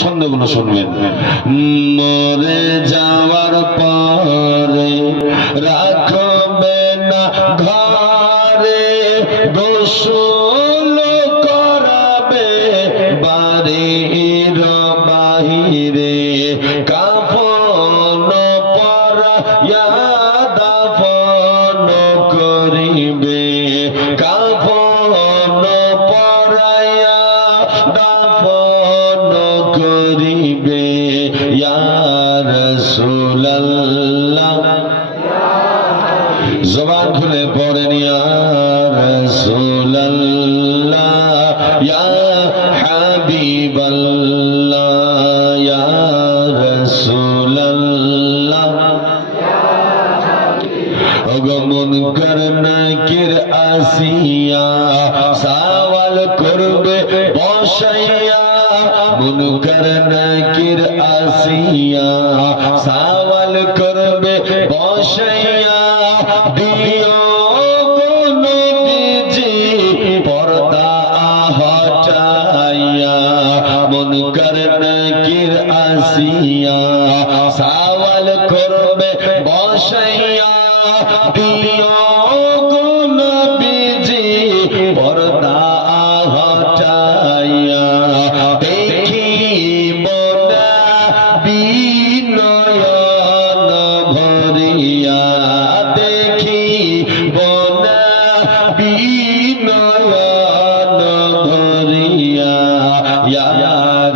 ছন্দগুলো শুনবেন। মরে যাওয়ার পরে রাখবে না ঘরে গোসল করাবে বাড়ির বাহিরে। কাফন রাসূলুল্লাহ। জবান খুলে পড়েন ইয়া রাসূলুল্লাহ। ইয়া হাবিবাল্লাহ, ইয়া করনাকির আসিয়া সওয়াল করবে, বসাইয়া। মন করনাকির আসিয়া সওয়াল করবে বসাইয়া দিও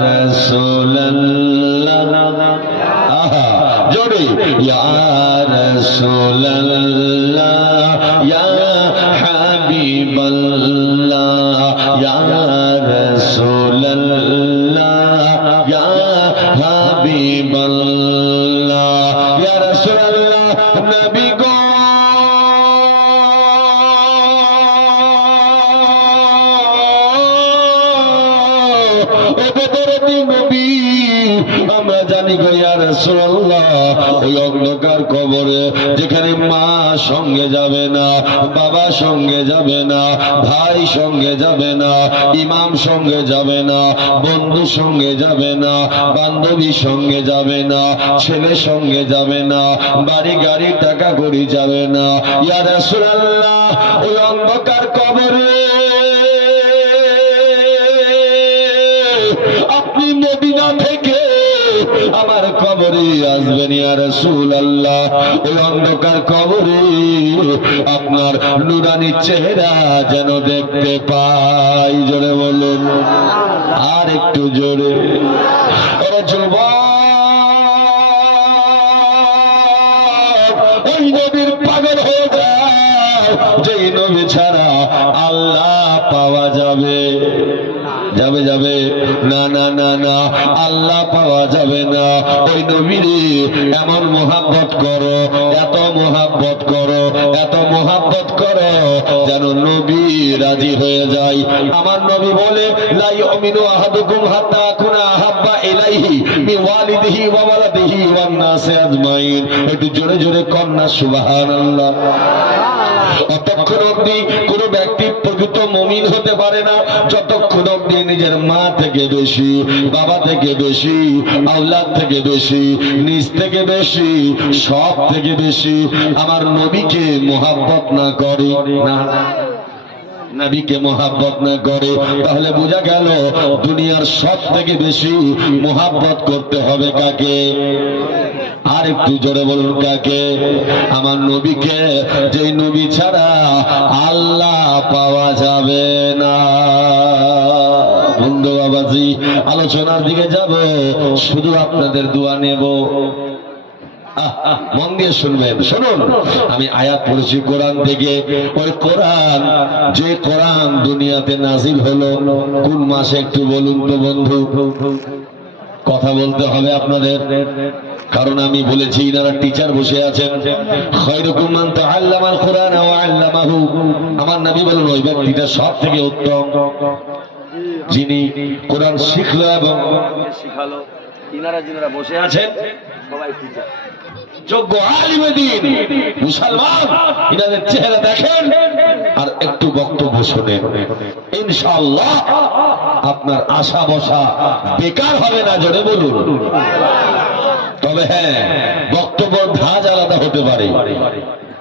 রাসূলুল্লাহ আহা জোরে ইয়া রাসূলুল্লাহ ইয়া হাবিবাল্লাহ ইয়া রাসূলুল্লাহ ইয়া হাবিবাল্লাহ কবরে, যেখানে মা সঙ্গে যাবে না, বাবা সঙ্গে যাবে না, ভাই সঙ্গে যাবে না, ইমাম সঙ্গে যাবে না, বন্ধু সঙ্গে যাবে না, বান্ধবী সঙ্গে যাবে না, ছেলে সঙ্গে যাবে না, বাড়ি গাড়ি টাকা করি যাবে না। ওই অন্ধকার কবরে আপনি মদিনা থেকে আমার কবরে আসবেন ইয়া রাসূলুল্লাহ। ওই অন্ধকার কবরে আপনার নুরানি চেহারা যেন দেখতে পাই। জোরে বলুন। আর একটু জোরে। ওই নবীর পাগল হয়ে যায় নবী ছাড়া আল্লাহ পাওয়া যাবে। যাবে যাবে। না না না না আল্লাহ পাওয়া যাবে না। ওই নবীরে এমন মোহাব্বত করো এত মোহাব্বত করো এত মোহাব্বত করো যেন নবী রাজি হয়ে যায়। আমার নবী বলে লাই অমিনু আহাদুকুম হাত্তা আকুনা আহাব্বা ইলাইহি মি ওয়ালিদিহি ওয়া ওয়ালাদিহি ওয়ান নাসি আজমাইন। একটু জোরে জোরে কন্যা সুবহানাল্লাহ। অতক্ষণ অব্দি কোন ব্যক্তি প্রকৃত মমিন হতে পারে না যতক্ষণ অব্দি নিজের মা থেকে বেশি, বাবা থেকে বেশি আল্লাহ থেকে বেশি, নিজ থেকে বেশি, সব থেকে বেশি। আমার নবীকে মোহাব্বত না করে। নবীকে মোহাব্বত না করে। তাহলে বোঝা গেল দুনিয়ার সব থেকে বেশি মোহাব্বত করতে হবে কাকে? আর একটু জোরে বলুন কাকে? আমার নবীকে যে নবী ছাড়া আল্লাহ পাওয়া যাবে না। বাবাজি আলোচনার দিকে যাব, শুধু আপনাদের দোয়া নেব। মন দিয়ে শুনবেন। শুনুন, আমি আয়াত পড়েছি কোরআন থেকে। ওই কোরআন, যে কোরআন দুনিয়াতে নাজিল হলো, কোন মাসে একটু বলুন তো বন্ধু। কথা বলতে হবে আপনাদের, কারণ আমি বলেছি ইনারা টিচার বসে আছেন। খয়রুকুম মান তাআল্লামাল কোরআন ওয়া আল্লামাহু। আমার নবী বলেন, ওই ব্যক্তিটা সব থেকে উত্তম। যিনি কোরআন শিখলো এবং শিখালো যিনারা বসে আছেন সবাই যোগ্য মুসলমান ইনাদের চেহারা দেখেন আর একটু বক্তব্য শোনেন। ইনশাআল্লাহ আপনার আশা বসা বেকার হবে না জোরে বলুন। তবে হ্যাঁ বক্তব্য ধাজ আলাদা হতে পারে।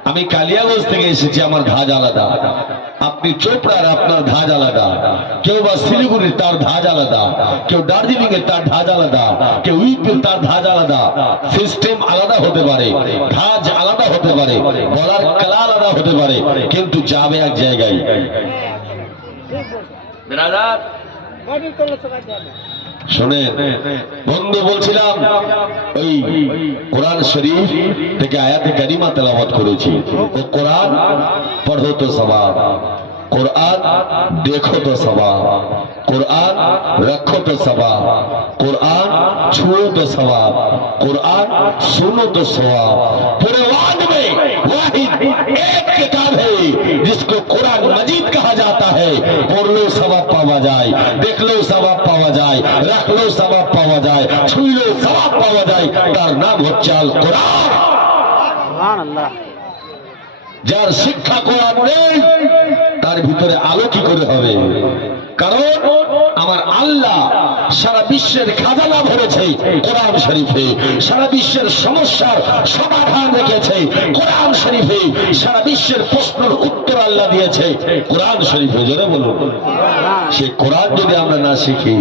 আমি কালিয়াগঞ্জ থেকে এসেছি আমার ধাজ আলাদা। আপনি চোপড়ার আপনার ধাজ আলাদা। কেউ বা শিলিগুড়ির তার ধাজ আলাদা। কেউ দার্জিলিং এর তার ধাজ আলাদা। কেউ ইউপির তার ধাজ আলাদা। সিস্টেম আলাদা হতে পারে ধাজ আলাদা হতে পারে বলার কালা আলাদা হতে পারে কিন্তু যাবে এক জায়গায়। শোনে বন্ধু বলছিলাম، ওই কোরআন শরীফ থেকে আয়াতে কারিমা তেলাবাত করেছি। তো কোরআন পড়ো তো সবাব قرآن دیکھو تو سواب قرآن رکھو تو سوا قرآن چھو تو سوا قرآن سنو تو سواب پورے وعد میں واحد ایک کتاب ہے جس کو قرآن مجید کہا جاتا ہے پڑھ لو سواب پاوا جائے دیکھ لو سوا যায় রাখলেও সবাব পাওয়া যায় ছুইলেও সবাব পাওয়া যায় তার নাম হচ্ছে আল কোরআন। যার শিক্ষা কোরআন নেই তার ভিতরে আলো কি করে হবে? কারণ আমার আল্লাহ সারা বিশ্বের খাজানা ভরেছে কোরআন শরীফে। সারা বিশ্বের সমস্যার সমাধান রেখেছে কোরআন শরীফে। সারা বিশ্বের প্রশ্নের উত্তর আল্লাহ দিয়েছে। কোরআন শরীফে জোরে বলুন। সে কোরআন যদি আমরা না শিখি,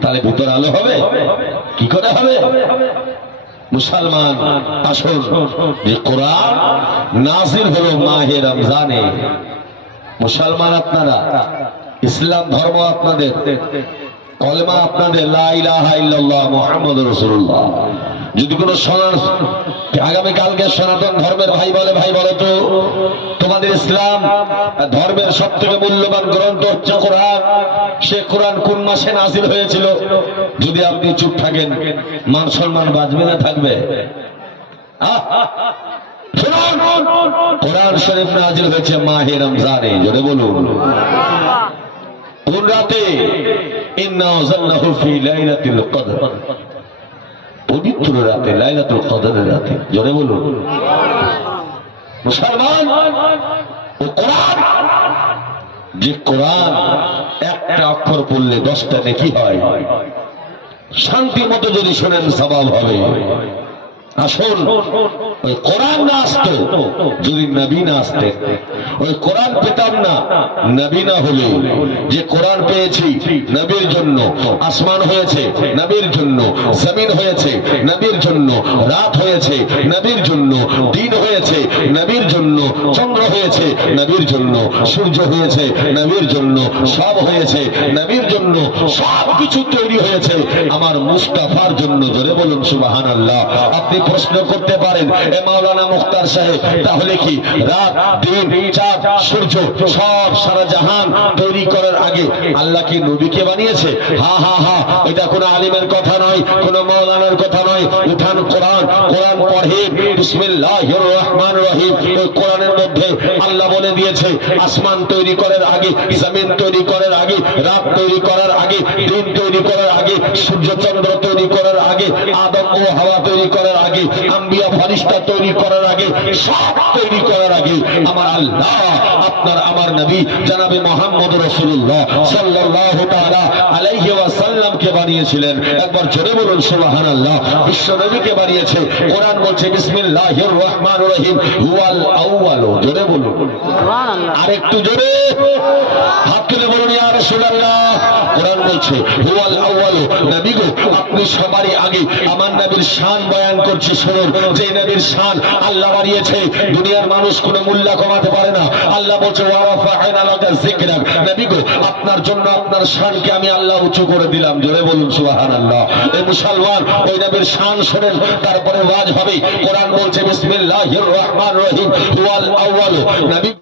তাহলে ভিতর আলো হবে? কি করে হবে? মুসলমান আসল যে কোরআন নাজির হলো মাহে রমজানে। মুসলমান আপনারা ইসলাম ধর্ম আপনাদের, কলেমা আপনাদের ইল্লাল্লাহ মুহাম্মাদুর যদি কোনো আগামী কালকে সনাতন ধর্মের ভাই বলে, ভাই বলো তো, তোমাদের ইসলাম ধর্মের সব থেকে মূল্যবান গ্রন্থ হচ্ছে কোরআন। সে কোরআন কোন মাসে নাজিল হয়েছিল? যদি আপনি চুপ থাকেন, মান সম্মান বাঁচবে না থাকবে! কোরআন শরীফ নাজিল হয়েছে মাহে রমজানে, জোরে বলুন। পবিত্র রাতে, লাইলাতুল কদরের রাতে, জোরে বলুন। মুসলমান যে কোরআন একটা অক্ষর পড়লে দশটা নেকি হয়, শান্তি মতো যদি শোনেন স্বভাব হবে। আসুন ওই কোরআন না আসতো, যদি নবী না আসতেন ওই কোরআন পেতাম না, নবী না হলে। যে কোরআন পেয়েছি, নবীর জন্য। আসমান হয়েছে, নবীর জন্য। জমিন হয়েছে, নবীর জন্য। রাত হয়েছে, নবীর জন্য। দিন হয়েছে, নবীর জন্য। চন্দ্র হয়েছে, নবীর জন্য। সূর্য হয়েছে, নবীর জন্য। সব হয়েছে, নবীর জন্য। সব কিছু তৈরি হয়েছে। আমার মুস্তাফার জন্য, জোরে বলুন সুবাহান আল্লাহ আপনি প্রশ্ন করতে পারেন মাওলানা মুখতার সাহেব, তাহলে কি রাত, দিন, চাঁদ, সূর্য সব সারা জাহান তৈরি করার আগে আল্লাহ কি নবীকে বানিয়েছে? হা হা হা, এটা আলিমের কথা নয় মাওলানার কথা নয়। উঠান কোরআন কোরআন বিসমিল্লাহির রহমান রহিম। কোরআনের মধ্যে আল্লাহ বলে দিয়েছে, আসমান তৈরি করার আগে, জমিন তৈরি করার আগে, রাত তৈরি করার আগে, দিন তৈরি করার আগে, সূর্য চন্দ্র তৈরি করার আগে, আদম ও হাওয়া তৈরি করার আগে, আম্বিয়া ফারিস্তা তৈরি করার আগে, সব তৈরি করার আগে আমার আল্লাহ, আপনার, আমার নবী, জানাবে মোহাম্মদ রসুল্লাহ সাল্লাহ আলাইহি আলাইহি ওয়াসাল্লামকে বানিয়েছিলেন। একবার জোরে বলুন সুবহানাল্লাহ। বিশ্ব নবীকে বানিয়েছে। কোরআন বলছে বিসমিল্লাহির রহমানির রহিম। হুয়াল আউয়াল। জোরে বলুন। আর একটু জোরে। হাত তুলে বলুন ইয়া রাসূলুল্লাহ। কোরআন বলছে হুয়াল আউয়াল। নবী গো আপনি সবারই আগে আমার নবীর শান বয়ান করছে শুনুন। যে নবীর শান আল্লাহ বাড়িয়েছে দুনিয়ার মানুষ কোনো মূল্য কমাতে পারে না। আল্লাহ বলছে লাকা যিকরাক নবী গো আপনার জন্য আপনার শানকে আমি আল্লাহ উঁচু করে দিলাম। জোরে বলুন, সুবহানাল্লাহ। এই মুসলমান, ওই নবীর শান শুনেন, তারপরে ওয়াজ হবে। কোরআন বলছে, বিসমিল্লাহির রহমানির রহিম। হুয়াল আউয়াল। নবী